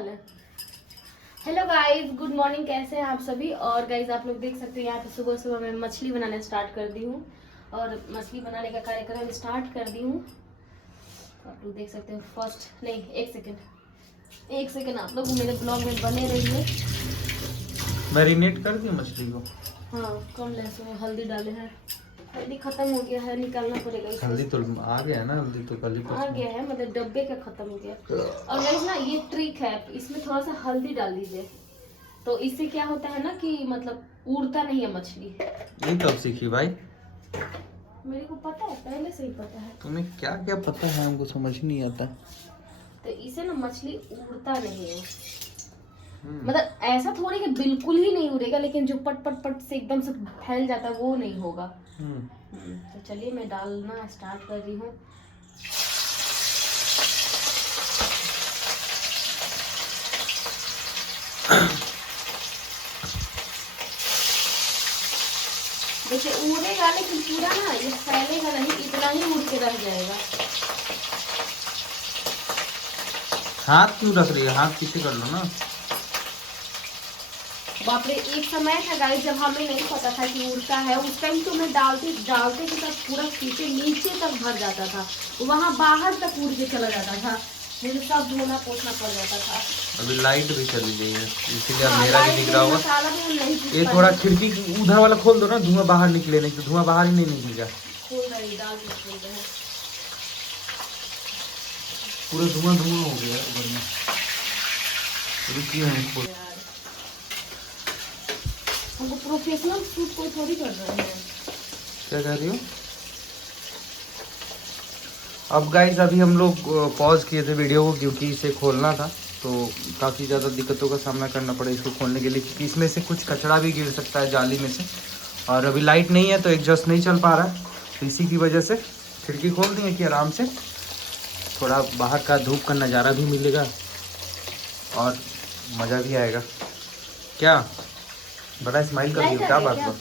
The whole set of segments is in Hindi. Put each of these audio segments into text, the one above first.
हाल है? Hello guys, good morning. कैसे हैं आप सभी? और गाइस आप लोग देख सकते हैं यहाँ पे सुबह सुबह मैं मछली बनाना स्टार्ट कर दी हूँ और मछली बनाने का कार्यक्रम स्टार्ट कर दी हूँ। आप लोग देख सकते हैं। फर्स्ट नहीं, एक सेकेंड आप लोग मेरे ब्लॉग में बने रहिए। मैरिनेट कर दिया मछली को। हाँ, कम लहसुन में हल्दी डाले हैं। हल्दी खत्म हो गया है, निकालना पड़ेगा। हल्दी तो आ गया है ना, हल्दी तो कल ही आ गया है, मतलब डब्बे का खत्म हो गया। और गाइस ना ये ट्रिक है, इसमें थोड़ा सा हल्दी डाल दीजिए तो इससे क्या होता है ना कि मतलब उड़ता नहीं है मछली। ये कब सीखी भाई? मेरे को पता है, पहले से ही पता है। तुम्हें क्या क्या पता है, हमको समझ नहीं आता। तो इसे ना मछली उड़ता नहीं है। मतलब ऐसा थोड़ी कि बिल्कुल ही नहीं उड़ेगा, लेकिन जो पट पट पट से एकदम से फैल जाता है वो नहीं होगा। तो चलिए मैं डालना स्टार्ट कर रही हूँ। देखिए उड़ेगा लेकिन पूरा ना ये फैलेगा नहीं, इतना ही उड़ के रह जाएगा। हाथ क्यों रख रही है? हाथ पीछे कर लो ना। बाप रे, एक समय था गाइस जब हमें नहीं पता था कि उड़ता है। उस टाइम तो मैं डालते के साथ पूरा नीचे तक भर जाता था, वहां बाहर तक उड़ के चला जाता था। मुझे सब धोना पोछना पड़ जाता था। अभी लाइट भी चली गई है इसीलिए हाँ, मेरा भी दिख रहा होगा। मसाला भी हम नहीं पीस ये पाए। थोड़ा खिड़की उधर वाला खोल दो ना, धुआं बाहर निकले, नहीं तो धुआं बाहर ही नहीं निकलेगा। खोल रही डाल देते हैं। पूरा धुआं धुआं हो गया उधर में। रुकिए हम खोल। हमको प्रोफेशनल शूट कोई थोड़ी कर रहे हैं। क्या कह रही हो? अब गाइस अभी हम लोग पॉज किए थे वीडियो को क्योंकि इसे खोलना था, तो काफ़ी ज़्यादा दिक्कतों का सामना करना पड़ा इसको खोलने के लिए, क्योंकि इसमें से कुछ कचरा भी गिर सकता है जाली में से। और अभी लाइट नहीं है तो एग्जॉस्ट नहीं चल पा रहा है, तो इसी की वजह से खिड़की खोल दी है कि आराम से थोड़ा बाहर का धूप का नज़ारा भी मिलेगा और मज़ा भी आएगा। क्या बड़ा स्माइल कर दियो, क्या बात हुआ?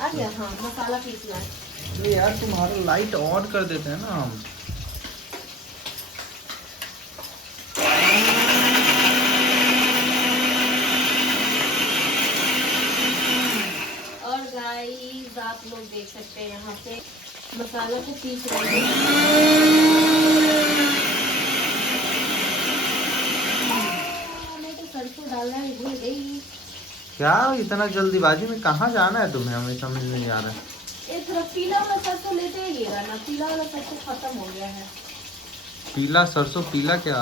आ गया। हाँ, मसाला पीसना है। अरे यार तुम्हारा लाइट ऑन कर देते हैं ना हम। और गाइस आप लोग देख सकते हैं यहाँ पे मसाला को पीस रहे हैं। मैं तो सरसों डालना है, भूल गई। क्या इतना जल्दीबाजी में कहाँ जाना है तुम्हें, हमें समझ नहीं आ रहा है। एक तरफ पीला वाला सरसों लेते ही ना, पीला वाला सरसों खत्म हो गया है। पीला सरसों? पीला क्या,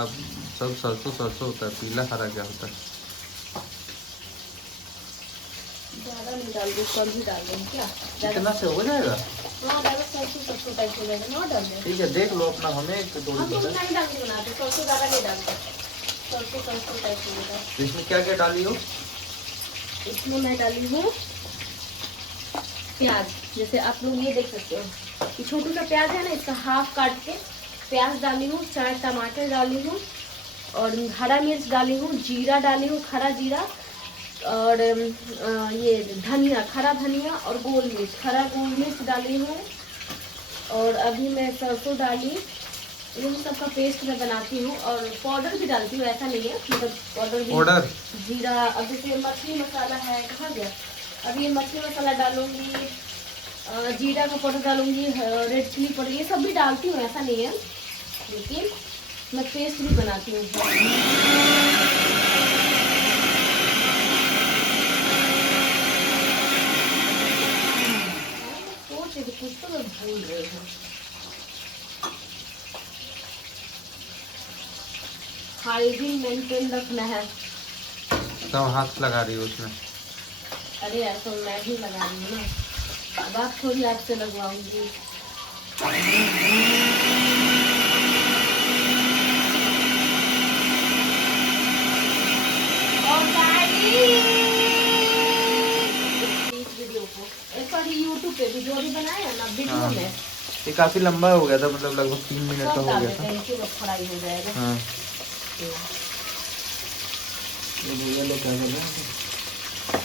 सब सरसों सरसों होता है, पीला हरा क्या होता है? ज्यादा नहीं डाल दो, कम ही डाल दें क्या? इतना से हो जाएगा? हाँ, ज्यादा सरसों सरसों टाइप हो जाएगा, ना डाल दें। ठीक है, देख लो अपना, हमें तो हाँ, तो उतना ही डाल के बनाते, सरसों ज्यादा नहीं डालते, सरसों सरसों टाइप हो जाएगा। तो इसमें क्या क्या डाली हो? इसमें मैं डाली हूँ प्याज। जैसे आप लोग ये देख सकते हो कि छोटू सा प्याज है ना, इसका हाफ काट के प्याज डाली हूँ, 4 टमाटर डाली हूँ और हरा मिर्च डाली हूँ, जीरा डाली हूँ, खरा जीरा, और ये धनिया, खरा धनिया और गोल मिर्च, खरा गोल मिर्च डाली हूँ। और अभी मैं सरसों डाली। इन सबका पेस्ट मैं बनाती हूँ और पाउडर भी डालती हूँ, ऐसा नहीं है, मतलब पाउडर जीरा। अब जैसे मछली मसाला है, कहाँ गया? अभी ये मछली मसाला डालूंगी, जीरा का पाउडर डालूंगी, रेड चिली पाउडर, ये सब भी डालती हूँ, ऐसा नहीं है, लेकिन मैं पेस्ट भी बनाती हूँ। सोच रही थी कुछ तो मैं भूल रही हूँ। हाइजीन मेंटेन रखना है। तो हाथ लगा रही हो उसमें? अरे यार, तो मैं भी लगा रही हूँ ना, अब आप थोड़ी आपसे लगवाऊंगी। और इस वीडियो को एक बार यूट्यूब पे भी जो भी बनाया ना वीडियो में, ये काफी लंबा हो गया था, मतलब लगभग 3 मिनट का हो गया था। फ्राई हो जाएगा। हाँ, ये भैया लोग क्या कर रहे हैं?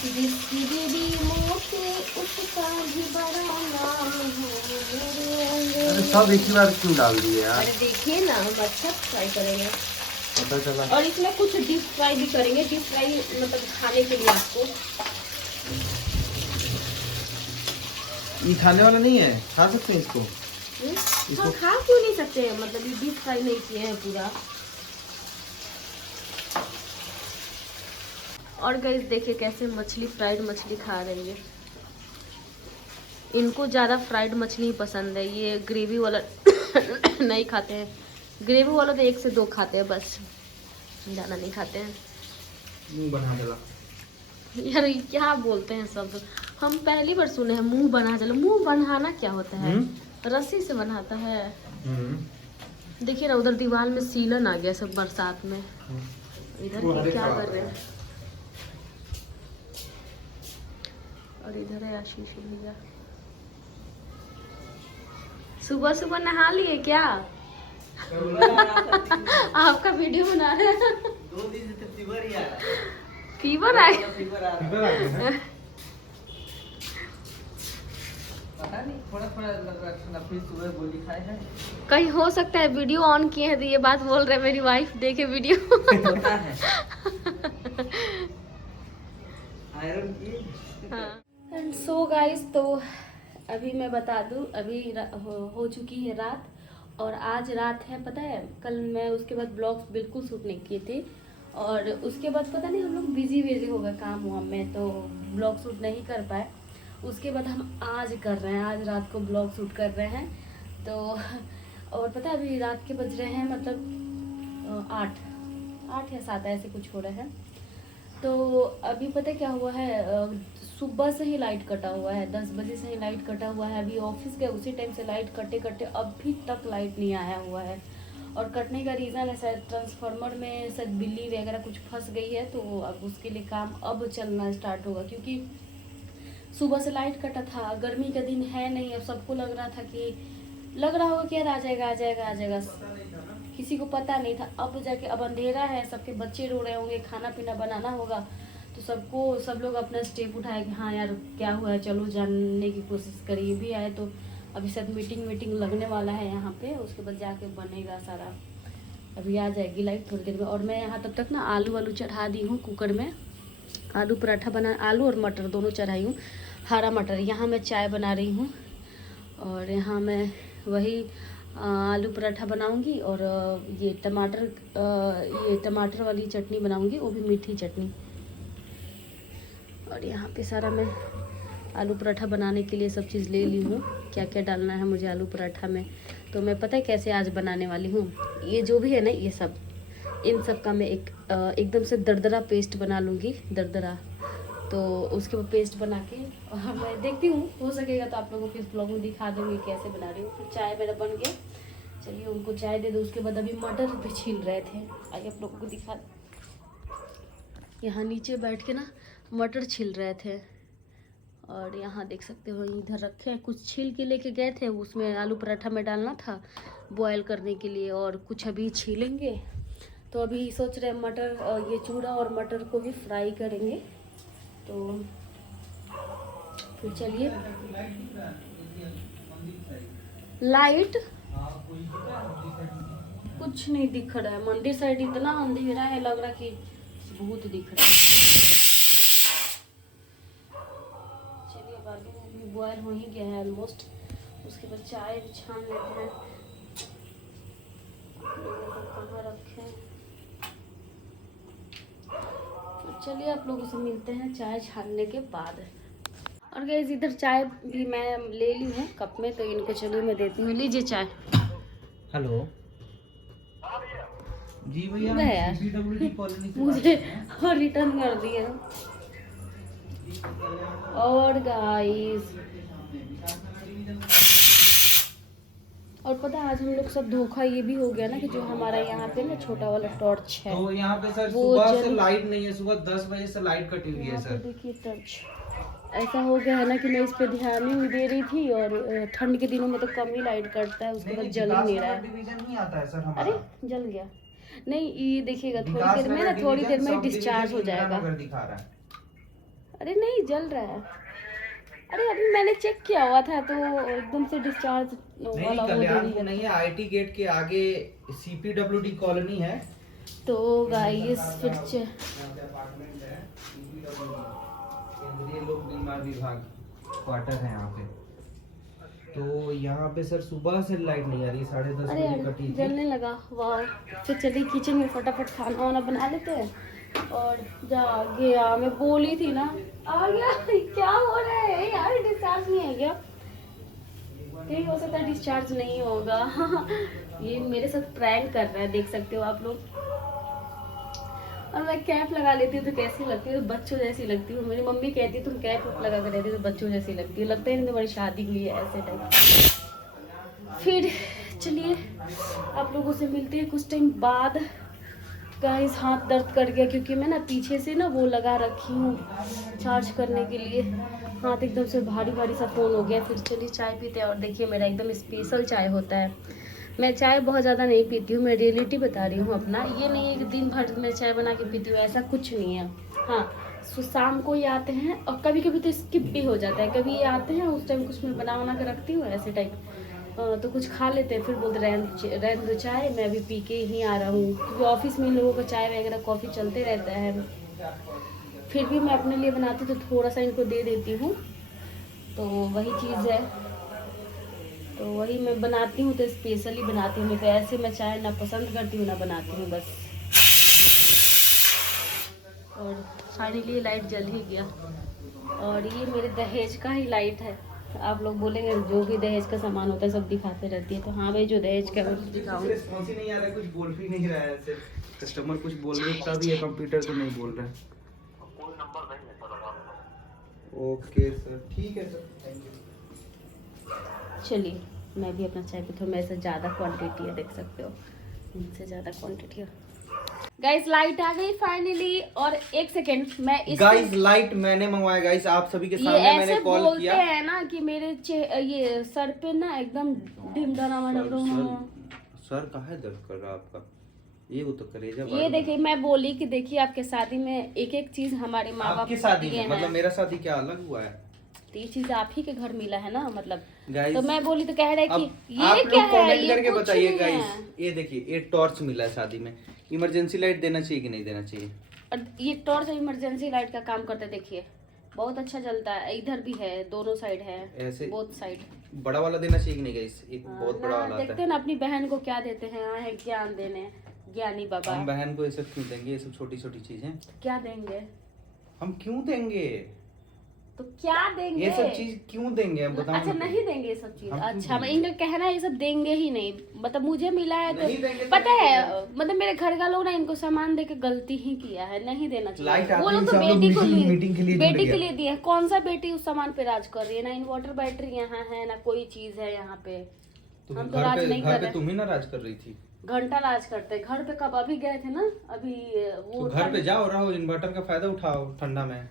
जिसकी दीदी मोटे उसका भी बड़ा नाम है। अरे सब एक ही बार क्यों डाल दिए यार? अरे देखिए ना, हम अच्छा फ्राई करेंगे। पता चला। और इसमें कुछ डीप फ्राई भी करेंगे, डीप फ्राई मतलब खाने के लिए आपको। ये खाने वाला नहीं है, खा सकते हैं इसको? हाँ, खा क्यों नहीं सकते हैं, मतलब ये डीप फ्राई नहीं किए हैं पूरा। और गाइस देखिए कैसे मछली, फ्राइड मछली खा रही है। इनको ज़्यादा फ्राइड मछली ही पसंद है, ये ग्रेवी वाला नहीं खाते हैं। ग्रेवी वाला तो 1 से 2 खाते हैं बस, ज़्यादा नहीं खाते हैं। मुंह बना डाला यार क्या बोलते हैं सब, हम पहली बार सुने हैं मुंह बना डाला। मुंह बनाना क्या होता है? रस्सी से बनाता है। देखिए ना उधर दीवार में सीलन आ गया सब बरसात में। इधर के क्या कर रहे हैं? और इधर है आशीष भैया। सुबह सुबह नहा लिए क्या? आपका वीडियो बना रहे हैं। 2 दिन से फीवर ही आ रहा है। फीवर आ गया? फीवर आ गया है। पता नहीं, थोड़ा थोड़ा लग रहा है। फिर सुबह गोली खाए हैं। कहीं हो सकता है वीडियो ऑन किए हैं तो ये बात बोल रहे हैं मेरी वाइफ देखे वीडियो। होता है। आयरन की। हाँ। एंड सो गाइस, तो अभी मैं बता दूं, अभी हो चुकी है रात। और आज रात है, पता है कल मैं उसके बाद ब्लॉग्स बिल्कुल शूट नहीं किए थे। और उसके बाद पता नहीं हम लोग बिजी हो गए काम वाम में, तो ब्लॉग शूट नहीं कर पाए। उसके बाद हम आज कर रहे हैं, आज रात को ब्लॉग शूट कर रहे हैं। तो और पता है अभी रात के बज रहे हैं मतलब 8 या 7 ऐसे कुछ हो रहे हैं। तो अभी पता क्या हुआ है, सुबह से ही लाइट कटा हुआ है, 10 बजे से ही लाइट कटा हुआ है। अभी ऑफिस गए उसी टाइम से लाइट कटे कटे अभी तक लाइट नहीं आया हुआ है। और कटने का रीज़न है शायद ट्रांसफार्मर में शायद बिल्ली वगैरह कुछ फंस गई है, तो अब उसके लिए काम अब चलना स्टार्ट होगा। क्योंकि सुबह से लाइट कटा था, गर्मी का दिन है नहीं, अब सबको लग रहा था कि लग रहा होगा कि यार आ जाएगा आ जाएगा आ जाएगा, किसी को पता नहीं था। अब जाके अब अंधेरा है, सबके बच्चे रो रहे होंगे, खाना पीना बनाना होगा, तो सब लोग अपना स्टेप उठाए कि हाँ यार क्या हुआ है, चलो जानने की कोशिश करिए। भी आए तो अभी शायद मीटिंग लगने वाला है यहाँ पे, उसके बाद जाके बनेगा सारा। अभी आ जाएगी लाइट थोड़ी देर में। और मैं यहाँ तब तक ना आलू चढ़ा दी हूँ कुकर में, आलू पराठा बना, आलू और मटर दोनों चढ़ाई हूँ, हरा मटर। यहाँ मैं चाय बना रही हूँ और यहाँ मैं वही आलू पराठा बनाऊंगी और ये टमाटर वाली चटनी बनाऊंगी, वो भी मीठी चटनी। और यहाँ पे सारा मैं आलू पराठा बनाने के लिए सब चीज़ ले ली हूँ, क्या क्या डालना है मुझे आलू पराठा में। तो मैं पता है कैसे आज बनाने वाली हूँ, ये जो भी है ना ये सब, इन सब का मैं एकदम से दरदरा पेस्ट बना लूँगी, दरदरा। तो उसके बाद पेस्ट बना के और मैं देखती हूँ, हो सकेगा तो आप लोगों को इस ब्लॉग में दिखा दूँगी कैसे बना रही हूँ। फिर चाय मेरा बन गया, चलिए उनको चाय दे दो। उसके बाद अभी मटर भी छील रहे थे, आइए आप लोगों को दिखा। यहाँ नीचे बैठ के ना मटर छील रहे थे और यहाँ देख सकते हो इधर रखे हैं, कुछ छील के लेके गए थे, उसमें आलू पराठा में डालना था बॉयल करने के लिए, और कुछ अभी छीलेंगे। तो अभी सोच रहे हैं मटर, ये चूड़ा और मटर को भी फ्राई करेंगे। तो फिर चलिए। लाइट कुछ नहीं दिख रहा है, मंदिर साइड इतना अंधेरा है, लग रहा कि भूत दिख रहा है। चलिए बालू अभी बॉयल हो ही गया है ऑलमोस्ट। उसके बाद चाय भी छान लेते हैं, कहाँ रखे। चलिए आप लोगों से मिलते हैं चाय छानने के बाद। और गाइस इधर चाय भी मैं ले ली हूँ कप में, तो इनको चलिए मैं देती हूँ, लीजिए चाय। हेलो जी भैया, मुझे और रिटर्न कर दिया। और गाइस और पता है आज हम लोग सब धोखा ये भी हो गया ना कि जो हमारा यहाँ पे ना छोटा वाला टॉर्च है, तो यहाँ पे सर सुबह से लाइट नहीं है, सुबह 10 बजे से लाइट कटी हुई है सर। देखिए टॉर्च ऐसा हो गया है ना कि मैं इस पे ध्यान ही नहीं दे रही थी, और ठंड के दिनों में तो कम ही लाइट कटता है, उसके बाद जल ही नहीं रहा है। डिवीजन नहीं आता है सर हमारा। अरे जल गया नहीं, ये देखिएगा थोड़ी देर में ना, थोड़ी देर में डिस्चार्ज हो जाएगा। दिखा रहा है। अरे नहीं जल रहा है, अरे अभी मैंने चेक किया हुआ था तो एकदम से डिस्चार्ज वाला नहीं, कल्याणपुर नहीं है, आईटी गेट के आगे CPWD कॉलोनी है, तो गाइस फिर अपार्टमेंट है, केंद्रीय लोक निर्माण विभाग क्वार्टर है यहाँ पे। तो यहाँ पे सर सुबह से लाइट नहीं आ रही, 10:30 अरे बजे कटी थी। जलने लगा। वाह, फिर चलिए किचन में फटाफट खाना वाना बना लेते हैं। और जा गया, मैं बोली थी ना, आ गया। क्या हो रहा है यार, डिस्चार्ज नहीं है क्या? कहीं हो सकता है डिस्चार्ज नहीं होगा। ये मेरे साथ प्रैंक कर रहा है, देख सकते हो आप लोग। और मैं कैप लगा लेती हूँ तो कैसी लगती है, बच्चों जैसी लगती हूँ। मेरी मम्मी कहती है तुम कैप लगा कर रहती हो तो बच्चों जैसी लगती है। लगता है नहीं तुम्हारी शादी हुई है, ऐसे टाइप। फिर चलिए आप लोगों से मिलते हैं कुछ टाइम बाद। गाइस हाथ दर्द कर गया क्योंकि मैं ना पीछे से ना वो लगा रखी हूँ चार्ज करने के लिए। हाथ एकदम से भारी भारी सा फ़ोन हो गया। फिर चलिए चाय पीते हैं। और देखिए मेरा एकदम स्पेशल चाय होता है। मैं चाय बहुत ज़्यादा नहीं पीती हूँ, मैं रियलिटी बता रही हूँ अपना। ये नहीं है कि दिन भर मैं चाय बना के पीती हूँ, ऐसा कुछ नहीं है। हाँ, शाम को ही आते हैं और कभी कभी तो स्किप भी हो जाता है। कभी ये आते हैं उस टाइम कुछ मैं बना के रखती हूँ ऐसे टाइप, तो कुछ खा लेते हैं। फिर बोलते रहने दो चाय, मैं अभी पी के ही आ रहा हूँ। क्योंकि ऑफिस में इन लोगों का चाय वगैरह कॉफ़ी चलते रहता है। फिर भी मैं अपने लिए बनाती तो थोड़ा सा इनको दे देती हूँ, तो वही चीज़ है। तो वही मैं बनाती हूँ तो स्पेशली बनाती हूँ। मैं तो ऐसे मैं चाय ना पसंद करती हूँ ना बनाती हूँ बस। और फाइनली लाइट जल ही गया। और ये मेरे दहेज का ही लाइट है। आप लोग बोलेंगे जो भी दहेज का सामान होता है सब दिखाते रहती है, तो हाँ भाई जो दहेज का मैं दिखाऊँ। रिस्पॉन्स ही नहीं आ रहा है, कुछ बोल भी नहीं रहा है। ऐसे कस्टमर कुछ बोल रहे तब भी है, कंप्यूटर तो नहीं बोल रहा है। ओके सर, ठीक है सर, थैंक यू। चलिए मैं भी अपना चाय पीती हूँ। मेरे से ज़्यादा क्वांटिटी है, देख सकते हो, इनसे ज़्यादा क्वांटिटी है। गाइस लाइट आ गई फाइनली। और एक सेकेंड मैं इस गाइस लाइट मैंने मंगवाया। गाइस आप सभी के सामने मैंने कॉल किया। बोलते हैं ना कि मेरे ये सर पे ना एकदम ढिमढाना सर कहाँ दर्द कर रहा है आपका? ये वो तो कलेजा। ये देखिए मैं बोली कि देखिए आपके शादी में एक एक चीज हमारे माँ बाप की शादी में, मतलब मेरा शादी क्या अलग हुआ है? तो ये चीज आप ही के घर मिला है ना, मतलब। गाइस तो मैं बोली तो कह रहे कि ये आप क्या लोग है, कमेंट ये करके कुछ बताइए। नहीं गाइस है। ये देखिए, ये टॉर्च मिला है शादी में। इमरजेंसी लाइट देना चाहिए कि नहीं देना चाहिए? और ये टॉर्च इमरजेंसी लाइट का काम करता है। देखिए बहुत अच्छा जलता है, इधर भी है, दोनों साइड है, ऐसे बोथ साइड। बड़ा वाला देना चाहिए कि नहीं गाइस? एक बहुत बड़ा वाला आता देखते है। हैं ना अपनी बहन को क्या देते हैं। आए हैं ज्ञान देने, ज्ञानी बाबा। हम बहन को ये सब क्यों देंगे? ये सब छोटी छोटी चीजें क्या देंगे? हम क्यों देंगे? तो क्या देंगे? ये सब चीज क्यों देंगे हम बताओ? अच्छा नहीं देंगे ये सब चीज? हम क्यों अच्छा, मैं देंगे? इनका कहना है ये सब देंगे ही नहीं, मतलब मुझे मिला है नहीं देंगे तो तो पता नहीं है, देंगे। मतलब मेरे घर का लोग ना इनको सामान दे के गलती ही किया है, नहीं देना लाइट चाहिए। आती वो है, लोग तो सब लोग बेटी को मीटिंग के लिए जुट बेटी गया। के लिए दिए। कौन सा बेटी उस सामान पे राज कर रही है? ना इन्वर्टर बैटरी यहाँ है ना कोई चीज है यहाँ पे। हम तो राज नहीं कर घर पे रहे। तुम ही ना राज कर रही थी। घंटा राज करते घर पे। कब? अभी गए थे ना, अभी वो तो घर पे जाओ, रहो, इन्वर्टर का फायदा उठाओ ठंडा में।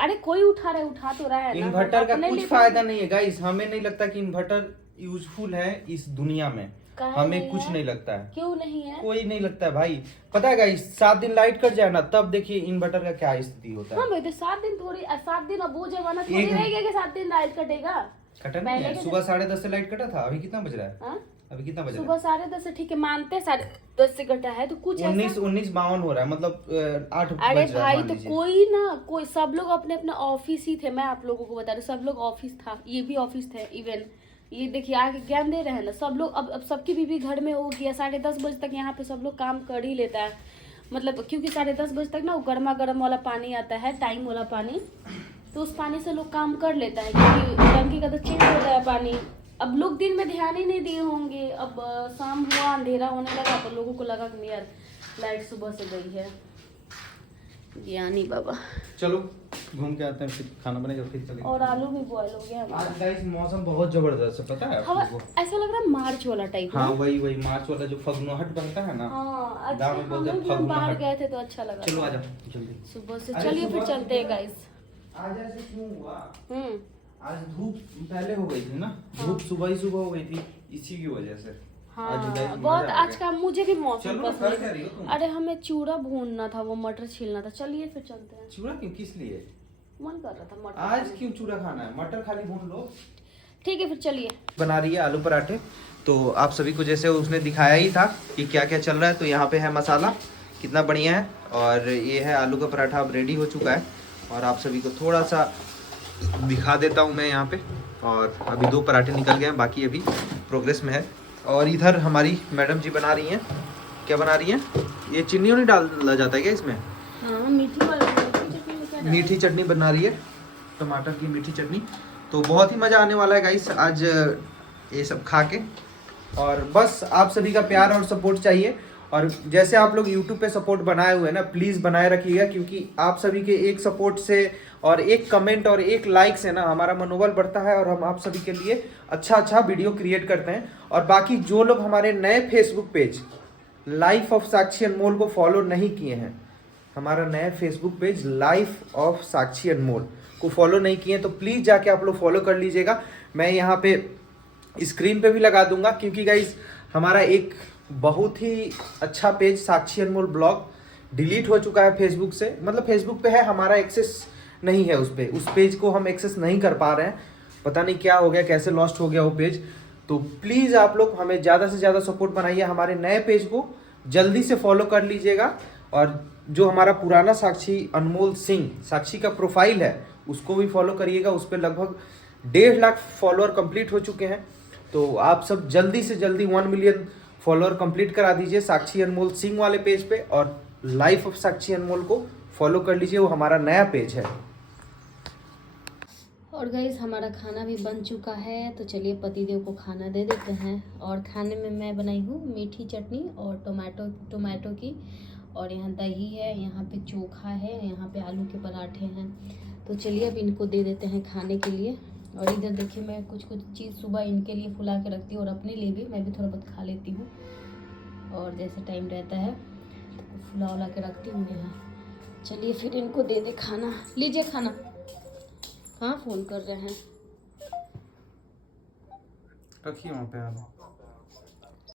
अरे कोई उठा तो रहा है ना। इन्वर्टर का अपने कुछ लिए फायदा नहीं है गाइस। हमें नहीं लगता कि इन्वर्टर यूजफुल है इस दुनिया में। काहे हमें नहीं कुछ है? नहीं लगता है। क्यों नहीं है? कोई नहीं लगता है भाई। पता है गाइस, 7 दिन लाइट कट जाए ना, तब देखिए इन्वर्टर का क्या स्थिति होता है। हाँ भाई, तो 7 दिन थोड़ी, 7 दिन अब वो जमाना थोड़ी एक- रह गया कि 7 दिन लाइट कटेगा। कटा नहीं पहले है। के सुबह 10:30 से लाइट कटा था। अभी कितना बज रहा है? हाँ? अभी कितना बज रहा सुबह 10:30 से ठीक है, मानते 10:30 से कटा है तो कुछ है? 19 ऐसा। 19:52 हो रहा है, मतलब 8 अरे बज रहा है भाई मान तो लीजिए। कोई ना कोई, सब लोग अपने अपने ऑफिस ही थे। मैं आप लोगों को बता रही हूँ, सब लोग ऑफिस था, ये भी ऑफिस थे। इवन ये देखिए आगे ज्ञान दे रहे हैं ना सब लोग। अब सबकी बीवी घर में हो गया, 10:30 बजे तक यहाँ पे सब लोग काम कर ही लेता है। मतलब क्योंकि 10:30 बजे तक ना वो गर्मा गर्म वाला पानी आता है, टाइम वाला पानी, तो उस पानी से लोग काम कर लेता है। क्योंकि टंकी का तो चेंज होता है पानी। अब लोग दिन में ध्यान ही नहीं दिए होंगे। अब शाम हुआ, अंधेरा होने लगा तो लोगों को लगा कि यार लाइट सुबह से गई है। ज्ञानी बाबा। चलो घूम के आते हैं, फिर खाना बनेगा, फिर चलेंगे। और आलू भी बॉयल हो गया हमारा। आज गाइस मौसम बहुत जबरदस्त है, पता है आप हवा लोगों को? ऐसा लग रहा है मार्च वाला टाइप। हाँ वही मार्च वाला जो फगुनहट बनता है ना। हाँ अच्छा, गाँव में बोलते हैं हम लोग बाहर फगुनहट। गए थे तो अच्छा लगा। चलो आ जाओ जल्दी। सुबह से अरे चलिए फिर सुबह चलते हैं गाइस। आज ऐसे क्यों हुआ? हम्म। आज धूप पहले हो गई थी ना, धूप सुबह ही सुबह हो गई थी, इसी की वजह से। आज हाँ मजा बहुत आ आज गया। का मुझे भी मौसम चलो ना, कर पसंद क्या है। रही हो तुम? अरे हमें चूड़ा भूनना था, वो मटर छीलना था। चलिए फिर चलते हैं। चूड़ा क्यों, किस लिए? मन कर रहा था मटर आज खाने। क्यों चूड़ा खाना है? मटर खाली भून लो। ठीक है फिर चलिए। बना रही है आलू पराठे। तो आप सभी को जैसे उसने दिखाया ही था कि क्या क्या चल रहा है। तो यहाँ पे है मसाला, कितना बढ़िया है। और ये है आलू का पराठा अब रेडी हो चुका है और आप सभी को थोड़ा सा दिखा देता हूँ मैं यहाँ पे। और अभी 2 पराठे निकल गए हैं, बाकी अभी प्रोग्रेस में है। और इधर हमारी मैडम जी बना रही हैं, क्या बना रही हैं? ये चीनी नहीं डाला जाता है क्या इसमें? हाँ, मीठी चटनी में क्या मीठी चटनी बना रही है, टमाटर की मीठी चटनी। तो बहुत ही मज़ा आने वाला है गाइस आज ये सब खा के। और बस आप सभी का प्यार और सपोर्ट चाहिए। और जैसे आप लोग YouTube पे सपोर्ट बनाए हुए हैं ना, प्लीज़ बनाए रखिएगा, क्योंकि आप सभी के एक सपोर्ट से और एक कमेंट और एक लाइक से ना हमारा मनोबल बढ़ता है और हम आप सभी के लिए अच्छा वीडियो क्रिएट करते हैं। और बाकी जो लोग हमारे नए फेसबुक पेज लाइफ ऑफ साक्षी अनमोल को फॉलो नहीं किए हैं, हमारा नया फेसबुक पेज लाइफ ऑफ साक्षी अनमोल को फॉलो नहीं किए हैं, तो प्लीज़ जाके आप लोग फॉलो कर लीजिएगा। मैं यहाँ पे स्क्रीन पे भी लगा दूंगा, क्योंकि गाइज हमारा एक बहुत ही अच्छा पेज साक्षी अनमोल ब्लॉग डिलीट हो चुका है फेसबुक से। मतलब फेसबुक पे है, हमारा एक्सेस नहीं है उस पर, उस पेज को हम एक्सेस नहीं कर पा रहे हैं। पता नहीं क्या हो गया, कैसे लॉस्ट हो गया वो पेज। तो प्लीज़ आप लोग हमें ज़्यादा से ज़्यादा सपोर्ट बनाइए, हमारे नए पेज को जल्दी से फॉलो कर लीजिएगा। और जो हमारा पुराना साक्षी अनमोल सिंह साक्षी का प्रोफाइल है उसको भी फॉलो करिएगा। उस पर लगभग 1.5 लाख फॉलोअर कंप्लीट हो चुके हैं। तो आप सब जल्दी से जल्दी 1 मिलियन फॉलोअर कंप्लीट करा दीजिए साक्षी अनमोल सिंह वाले पेज पे, और लाइफ ऑफ साक्षी अनमोल को फॉलो कर लीजिए, वो हमारा नया पेज है। और गाइस हमारा खाना भी बन चुका है, तो चलिए पतिदेव को खाना दे देते हैं। और खाने में मैं बनाई हूँ मीठी चटनी और टोमेटो की, और यहाँ दही है, यहाँ पे चोखा है, यहाँ पे आलू के पराठे हैं। तो चलिए अब इनको दे देते हैं खाने के लिए। और इधर देखिए मैं कुछ चीज़ सुबह इनके लिए फुला के रखती हूँ और अपने लिए भी मैं भी थोड़ा बहुत खा लेती हूँ। और जैसे टाइम रहता है तो फुला उला के रखती हूँ यहाँ। चलिए फिर इनको दे दे खाना। लीजिए खाना। कहाँ फ़ोन कर रहे हैं? रखिए वहाँ पे आप।